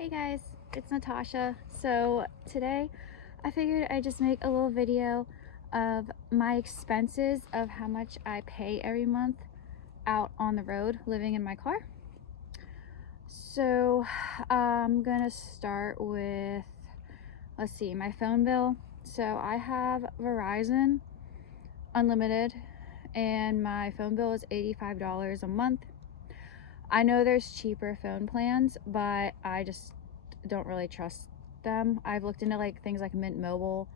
Hey guys, it's Natasha. So today I figured I'd just make a little video of my expenses of how much I pay every month out on the road living in my car. So I'm gonna start with, let's see, my phone bill. So I have Verizon Unlimited and my phone bill is $85 a month. I know there's cheaper phone plans, but I just don't really trust them. I've looked into like things like Mint Mobile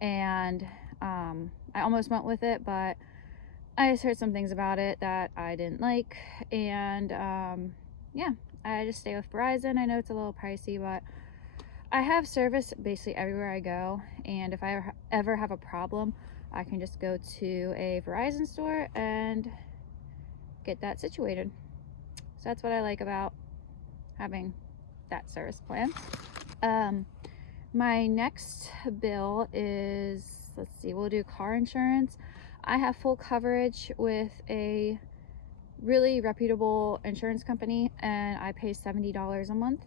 and I almost went with it, but I just heard some things about it that I didn't like, and yeah, I just stay with Verizon. I know it's a little pricey, but I have service basically everywhere I go, and if I ever have a problem, I can just go to a Verizon store and get that situated. So that's what I like about having that service plan. My next bill is, let's see, we'll do car insurance. I have full coverage with a really reputable insurance company and I pay $70 a month.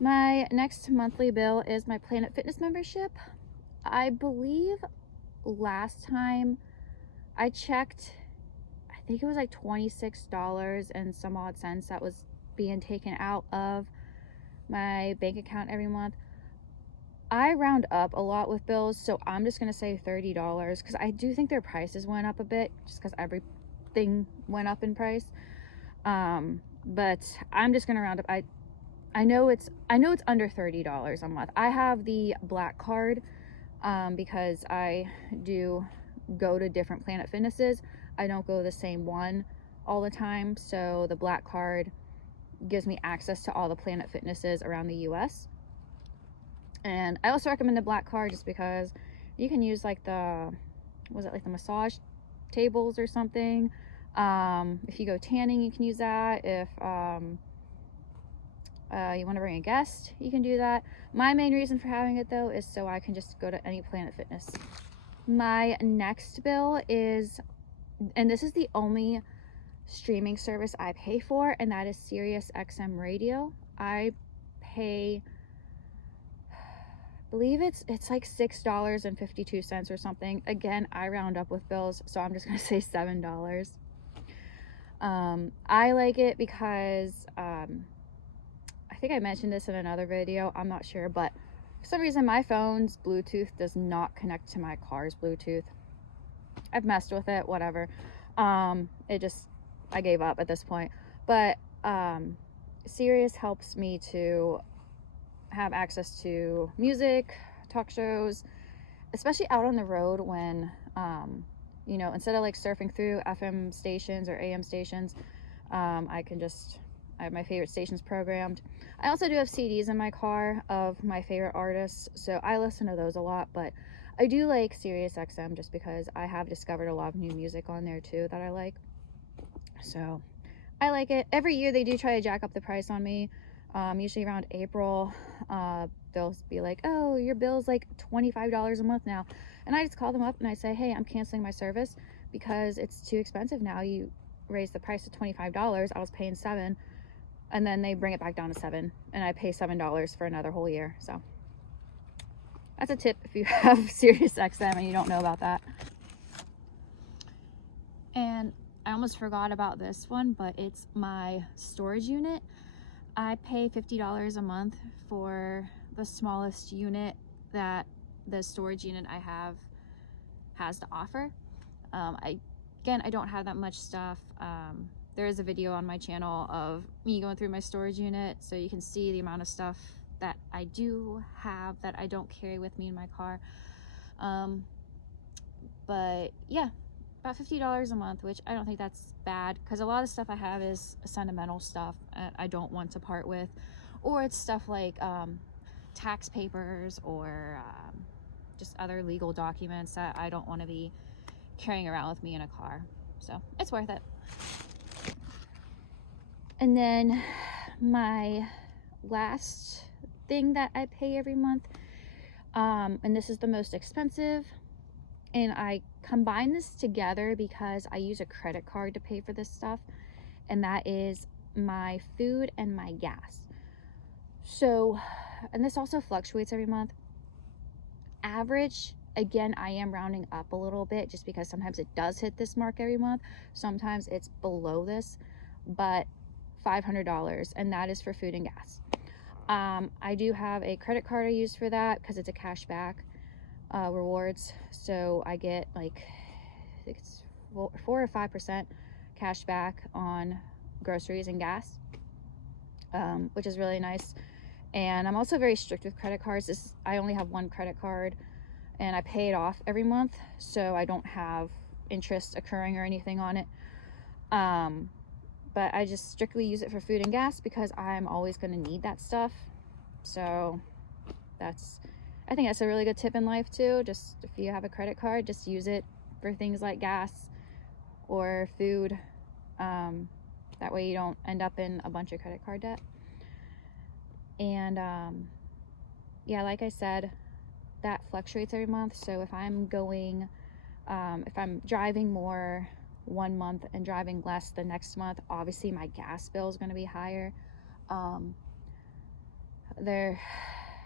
My next monthly bill is my Planet Fitness membership. I believe last time I checked, I think it was like $26 and some odd cents that was being taken out of my bank account every month. I round up a lot with bills, so I'm just gonna say $30 because I do think their prices went up a bit just because everything went up in price. But I'm just gonna round up. I know it's under $30 a month. I have the black card because I do go to different Planet Fitnesses. I don't go to the same one all the time, so the black card gives me access to all the Planet Fitnesses around the US. And I also recommend the black card just because you can use like the massage tables or something. If you go tanning, you can use that. If you want to bring a guest, you can do that. My main reason for having it though is so I can just go to any Planet Fitness. My next bill is, and this is the only streaming service I pay for, and that is Sirius XM Radio. I pay, I believe it's like $6.52 or something. Again, I round up with bills, so I'm just gonna say $7. I like it because I think I mentioned this in another video, I'm not sure, but for some reason my phone's Bluetooth does not connect to my car's Bluetooth. I've messed with it, whatever. I gave up at this point. But Sirius helps me to have access to music, talk shows, especially out on the road when you know, instead of like surfing through FM stations or AM stations, I have my favorite stations programmed. I also do have CDs in my car of my favorite artists, so I listen to those a lot, but I do like Sirius XM just because I have discovered a lot of new music on there too that I like. So I like it. Every year they do try to jack up the price on me. Usually around April, they'll be like, oh, your bill's like $25 a month now. And I just call them up and I say, hey, I'm canceling my service because it's too expensive now. You raised the price to $25. I was paying $7. And then they bring it back down to $7. And I pay $7 for another whole year. So that's a tip if you have Sirius XM and you don't know about that. And I almost forgot about this one, but it's my storage unit. I pay $50 a month for the smallest unit that the storage unit I have has to offer. I don't have that much stuff. There is a video on my channel of me going through my storage unit, so you can see the amount of stuff that I do have that I don't carry with me in my car. But yeah, about $50 a month, which I don't think that's bad because a lot of stuff I have is sentimental stuff I don't want to part with, or it's stuff like tax papers or just other legal documents that I don't want to be carrying around with me in a car. So it's worth it. And then my last thing that I pay every month, and this is the most expensive, and I combine this together because I use a credit card to pay for this stuff, and that is my food and my gas. So, and this also fluctuates every month. Average, again, I am rounding up a little bit just because sometimes it does hit this mark every month. Sometimes it's below this, but $500, and that is for food and gas. I do have a credit card I use for that because it's a cashback rewards. So I get like, I think it's 4 or 5% cash back on groceries and gas, which is really nice. And I'm also very strict with credit cards. I only have one credit card and I pay it off every month, so I don't have interest occurring or anything on it. But I just strictly use it for food and gas because I'm always going to need that stuff. So I think that's a really good tip in life too. Just if you have a credit card, just use it for things like gas or food. That way you don't end up in a bunch of credit card debt. And yeah, like I said, that fluctuates every month. So if I'm driving more one month and driving less the next month, obviously my gas bill is going to be higher. There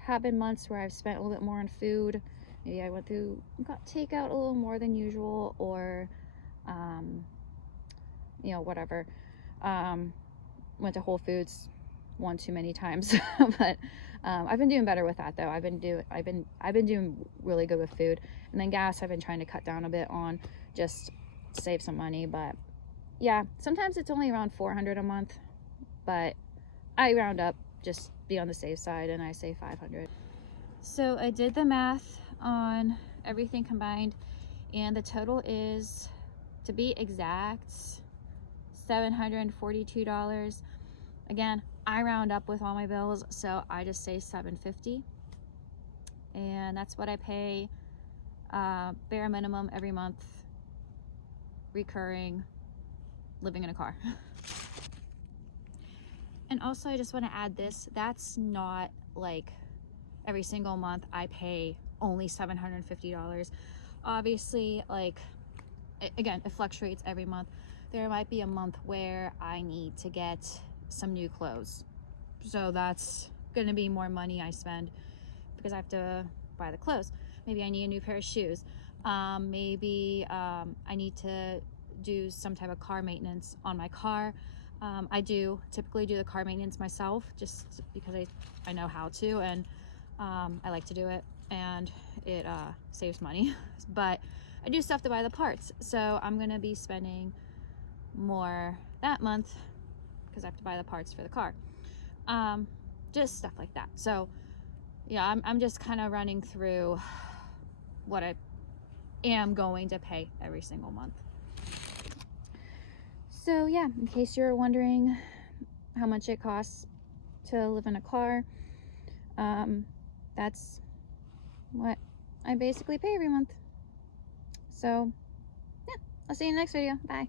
have been months where I've spent a little bit more on food. Maybe I got takeout a little more than usual, or whatever. Went to Whole Foods one too many times. But I've been doing better with that though. I've been doing really good with food. And then gas I've been trying to cut down a bit on, just to save some money. But yeah, sometimes it's only around $400 a month, but I round up, just be on the safe side, and I say $500. So I did the math on everything combined, and the total is, to be exact, $742. Again, I round up with all my bills, so I just say $750, and that's what I pay bare minimum every month, recurring, living in a car. And also, I just want to add this, that's not like every single month I pay only $750. Obviously, like, again, it fluctuates every month. There might be a month where I need to get some new clothes, so that's gonna be more money I spend because I have to buy the clothes. Maybe I need a new pair of shoes. Maybe I need to do some type of car maintenance on my car. I typically do the car maintenance myself just because I know how to, and I like to do it, and it saves money. But I do stuff to buy the parts, so I'm gonna be spending more that month because I have to buy the parts for the car. Just stuff like that. So yeah, I'm just kind of running through what I am going to pay every single month. So yeah, in case you're wondering how much it costs to live in a car, that's what I basically pay every month. So yeah, I'll see you in the next video. Bye.